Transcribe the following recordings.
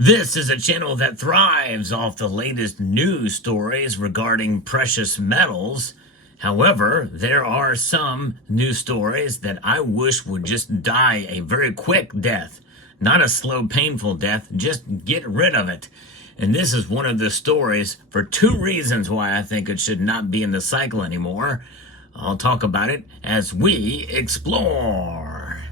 This is a channel that thrives off the latest news stories regarding precious metals. However, there are some news stories that I wish would just die a very quick death. Not a slow, painful death, just get rid of it. And this is one of the stories for two reasons why I think it should not be in the cycle anymore. I'll talk about it as we explore.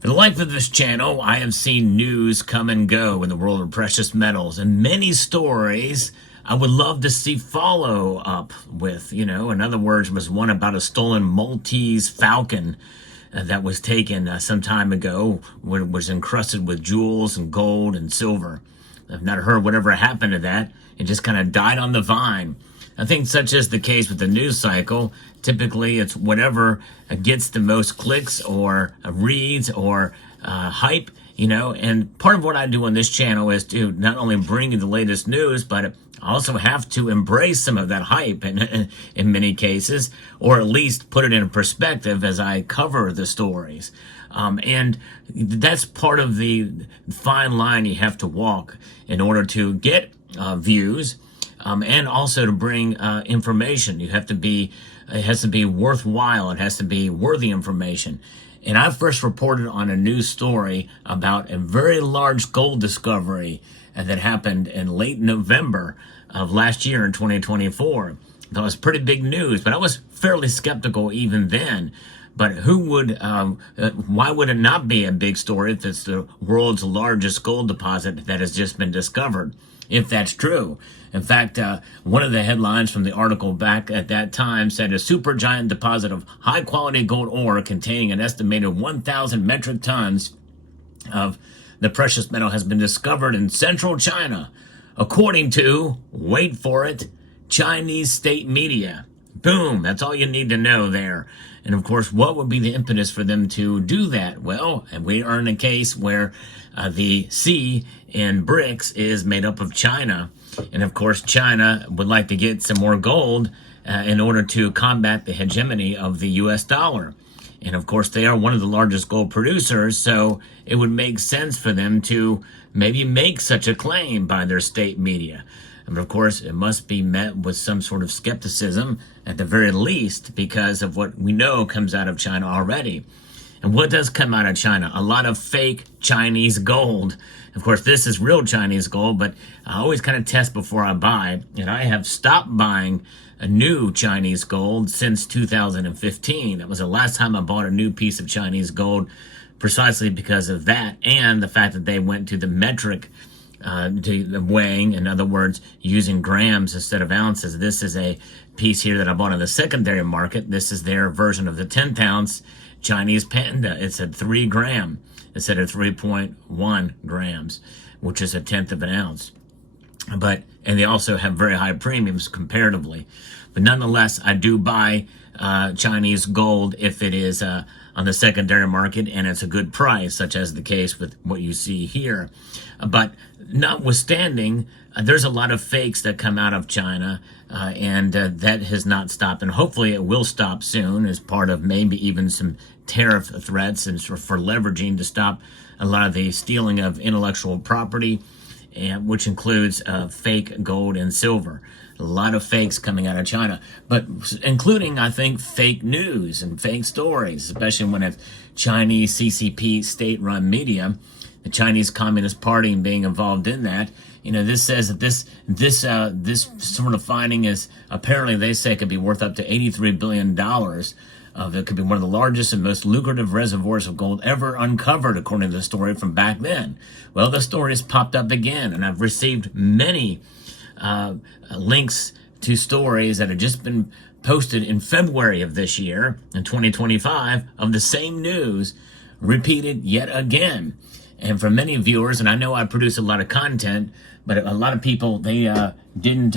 For the life of this channel, I have seen news come and go in the world of precious metals, and many stories I would love to see follow up with. In other words, was one about a stolen Maltese Falcon that was taken some time ago, where it was encrusted with jewels and gold and silver. I've not heard whatever happened to that. It just kind of died on the vine. I think such is the case with the news cycle. Typically, it's whatever gets the most clicks or reads or hype, and part of what I do on this channel is to not only bring you the latest news, but I also have to embrace some of that hype in many cases, or at least put it in perspective as I cover the stories. And that's part of the fine line you have to walk in order to get views. And also to bring information. It has to be worthwhile. It has to be worthy information. And I first reported on a news story about a very large gold discovery that happened in late November of last year in 2024. That was pretty big news, but I was fairly skeptical even then. But why would it not be a big story if it's the world's largest gold deposit that has just been discovered? If that's true. In fact, one of the headlines from the article back at that time said a supergiant deposit of high-quality gold ore containing an estimated 1,000 metric tons of the precious metal has been discovered in central China, according to, wait for it, Chinese state media. Boom, that's all you need to know there. And of course, what would be the impetus for them to do that? Well, we are in a case where the C in BRICS is made up of China. And of course, China would like to get some more gold in order to combat the hegemony of the US dollar. And of course, they are one of the largest gold producers, so it would make sense for them to maybe make such a claim by their state media. And of course, it must be met with some sort of skepticism, at the very least, because of what we know comes out of China already. And what does come out of China? A lot of fake Chinese gold. Of course, this is real Chinese gold, but I always kind of test before I buy. And I have stopped buying a new Chinese gold since 2015. That was the last time I bought a new piece of Chinese gold, precisely because of that and the fact that they went to the metric to the weighing, in other words, using grams instead of ounces. This is a piece here that I bought on the secondary market. This is their version of the 10th ounce Chinese Panda. It's at 3 gram instead of 3.1 grams, which is a tenth of an ounce. And they also have very high premiums comparatively. But nonetheless, I do buy Chinese gold if it is on the secondary market and it's a good price, such as the case with what you see here. But notwithstanding, there's a lot of fakes that come out of China, and that has not stopped. And hopefully it will stop soon as part of maybe even some tariff threats and for leveraging to stop a lot of the stealing of intellectual property, and which includes fake gold and silver. A lot of fakes coming out of China, but including, I think, fake news and fake stories, especially when it's Chinese CCP state-run media, the Chinese Communist Party being involved in that. This says that this sort of finding is apparently, they say, could be worth up to $83 billion. That could be one of the largest and most lucrative reservoirs of gold ever uncovered, according to the story from back then. Well, the story has popped up again, and I've received many links to stories that have just been posted in February of this year, in 2025, of the same news, repeated yet again. And for many viewers, and I know I produce a lot of content, but a lot of people, they didn't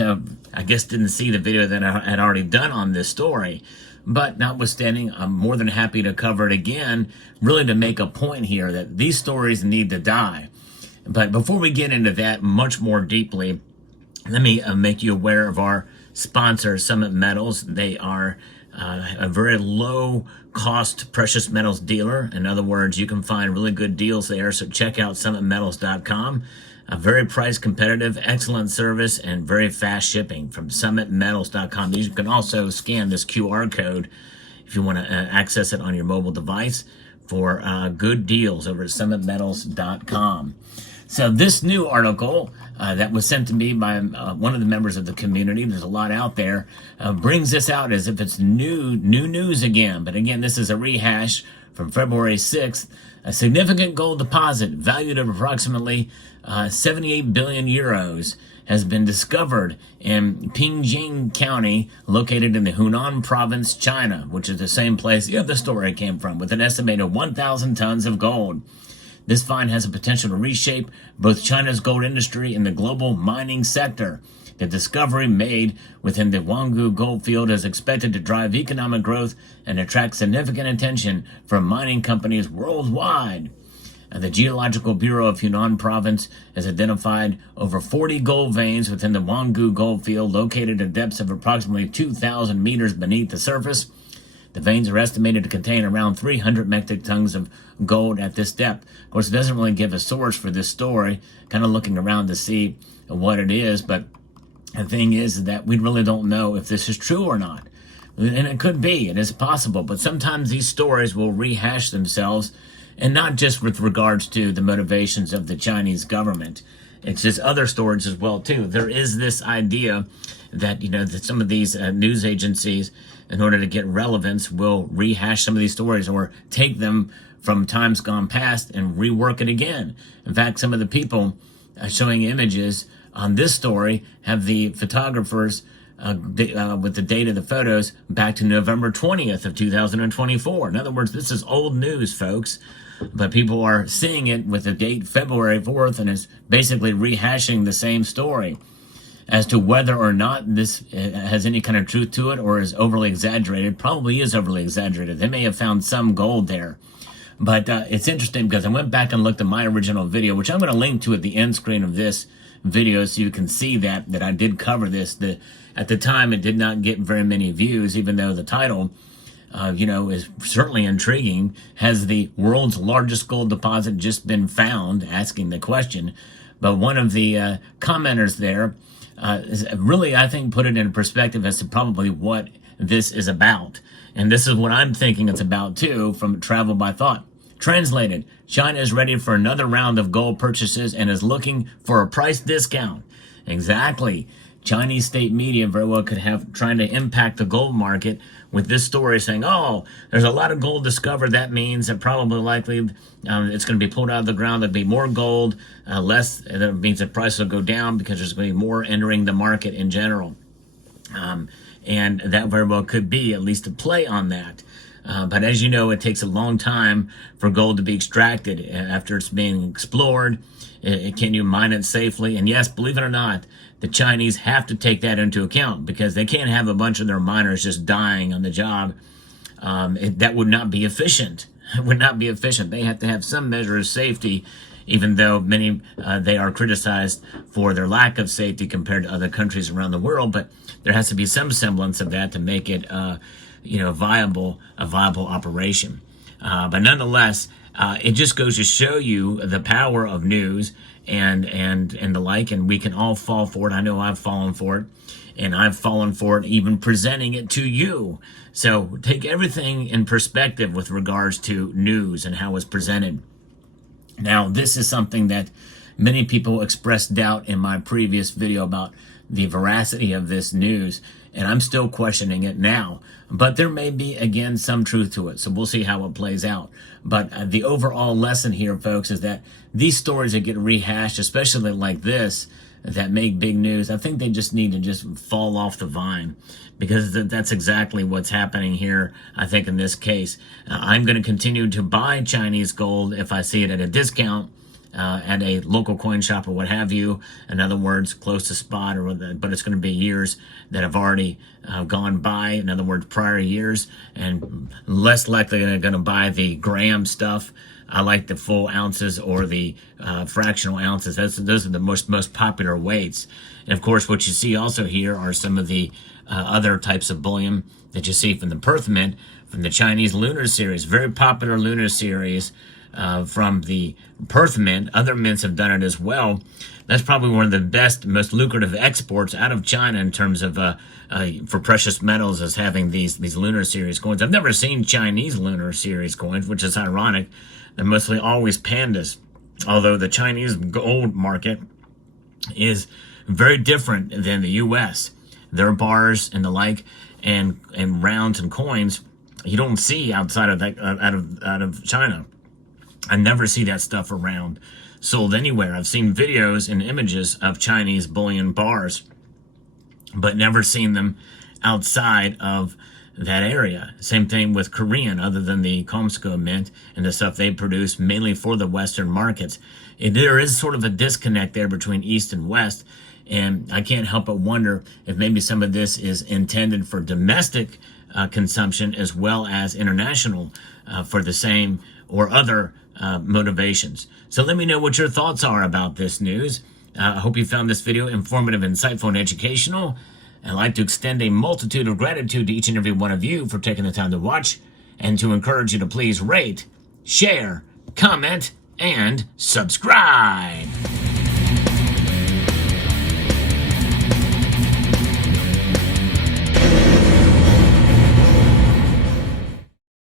see the video that I had already done on this story. But notwithstanding, I'm more than happy to cover it again, really to make a point here that these stories need to die. But before we get into that much more deeply, let me make you aware of our sponsor, Summit Metals. They are a very low cost precious metals dealer. In other words, you can find really good deals there. So check out summitmetals.com. Very price competitive, excellent service, and very fast shipping from summitmetals.com. You can also scan this QR code if you want to access it on your mobile device for good deals over at summitmetals.com. So this new article that was sent to me by one of the members of the community, there's a lot out there, brings this out as if it's new news again. But again, this is a rehash from February 6th. A significant gold deposit valued at approximately 78 billion euros has been discovered in Pingjing County, located in the Hunan province, China, which is the same place the other story came from, with an estimated 1,000 tons of gold. This find has the potential to reshape both China's gold industry and the global mining sector. The discovery made within the Wanggu gold field is expected to drive economic growth and attract significant attention from mining companies worldwide. The Geological Bureau of Hunan Province has identified over 40 gold veins within the Wanggu gold field, located at depths of approximately 2,000 meters beneath the surface. The veins are estimated to contain around 300 metric tons of gold at this depth. Of course, it doesn't really give a source for this story, kind of looking around to see what it is, but the thing is that we really don't know if this is true or not. And it could be, it is possible, but sometimes these stories will rehash themselves, and not just with regards to the motivations of the Chinese government. It's just other stories as well, too. There is this idea that, that some of these news agencies, in order to get relevance, will rehash some of these stories or take them from times gone past and rework it again. In fact, some of the people showing images on this story have the photographers with the date of the photos back to November 20th of 2024. In other words, this is old news, folks. But people are seeing it with the date February 4th, and is basically rehashing the same story. As to whether or not this has any kind of truth to it or is overly exaggerated, probably is overly exaggerated. They may have found some gold there. But it's interesting because I went back and looked at my original video, which I'm going to link to at the end screen of this video so you can see that I did cover this. At the time, it did not get very many views, even though the title is certainly intriguing. Has the world's largest gold deposit just been found? Asking the question. But one of the commenters there really, I think, put it in perspective as to probably what this is about. And this is what I'm thinking it's about, too, from Travel by Thought. Translated, China is ready for another round of gold purchases and is looking for a price discount. Exactly. Chinese state media very well could have trying to impact the gold market with this story saying, oh, there's a lot of gold discovered. That means that probably likely it's going to be pulled out of the ground. There'll be more gold, less. That means the price will go down because there's going to be more entering the market in general. And that very well could be at least a play on that. But as you know, it takes a long time for gold to be extracted after it's being explored. Can you mine it safely? And yes, believe it or not, the Chinese have to take that into account because they can't have a bunch of their miners just dying on the job. That would not be efficient. It would not be efficient. They have to have some measure of safety, even though many they are criticized for their lack of safety compared to other countries around the world. But there has to be some semblance of that to make it, a viable operation. But nonetheless, it just goes to show you the power of news and the like, and we can all fall for it. I know I've fallen for it, and I've fallen for it even presenting it to you. So take everything in perspective with regards to news and how it's presented. Now, this is something that many people expressed doubt in my previous video about the veracity of this news, and I'm still questioning it now. But there may be, again, some truth to it, so we'll see how it plays out. But the overall lesson here, folks, is that these stories that get rehashed, especially like this, that make big news, I think they just need to just fall off the vine, because that's exactly what's happening here, I think, in this case. I'm going to continue to buy Chinese gold if I see it at a discount, at a local coin shop or what have you. In other words, close to spot, but it's going to be years that have already gone by. In other words, prior years, and less likely they're going to buy the gram stuff. I like the full ounces or the fractional ounces. Those are the most popular weights. And of course, what you see also here are some of the other types of bullion that you see from the Perth Mint, from the Chinese lunar series, very popular lunar series from the Perth Mint. Other mints have done it as well. That's probably one of the best, most lucrative exports out of China in terms of for precious metals, is having these lunar series coins. I've never seen Chinese lunar series coins, which is ironic. They're mostly always pandas, although the Chinese gold market is very different than the U.S. Their bars and the like, and rounds and coins, you don't see outside of that out of China. I never see that stuff around sold anywhere. I've seen videos and images of Chinese bullion bars, but never seen them outside of that area. Same thing with Korean, other than the Comsco mint and the stuff they produce mainly for the Western markets. There is sort of a disconnect there between East and West, and I can't help but wonder if maybe some of this is intended for domestic consumption as well as international for the same or other motivations. So let me know what your thoughts are about this news. I hope you found this video informative, insightful, and educational. I'd like to extend a multitude of gratitude to each and every one of you for taking the time to watch, and to encourage you to please rate, share, comment, and subscribe.